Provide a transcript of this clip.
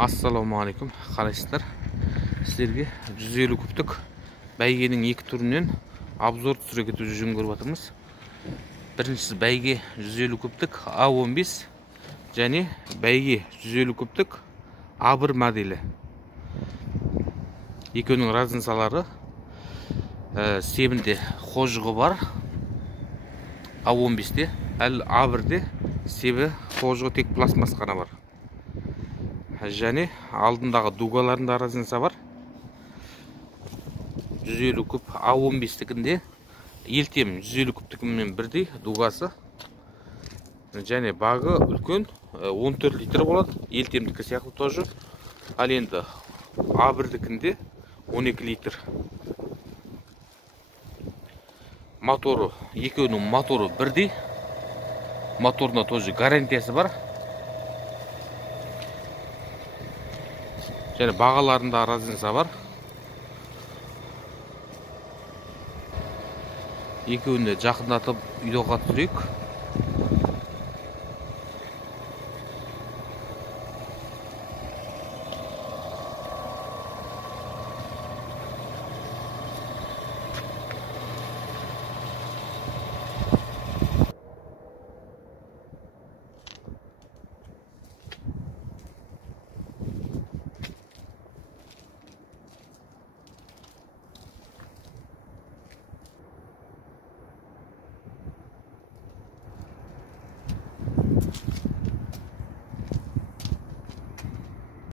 Ассалаумағалейкум, қалайсыздар? Сіздерге 150 кубтық бәйгенің екі түрінен обзор түсіре кету жүзін көріп жатырмыз. Біріншісі бәйге 150 кубтық А15 және бәйге 150 кубтық А1 моделі. Екеуінің разницалары себінде қожығы бар А15-те, әл А1-де себі қожығы тек пластмасс қана бар. Және алдындағы дугаларында разница бар. 150 куб А15-тікінде елтем 150 кубтікімен бірдей дугасы. Және багы үлкен 14 литр болады. Елтемдікі сияқты тоже. Ал енді А1-дікінде 12 литр. Моторы, екеуінің моторы бірдей. Моторына тоже гарантиясы бар. Және бағаларында разница бар. Екеуіне жақындатып видеоға түсірейік.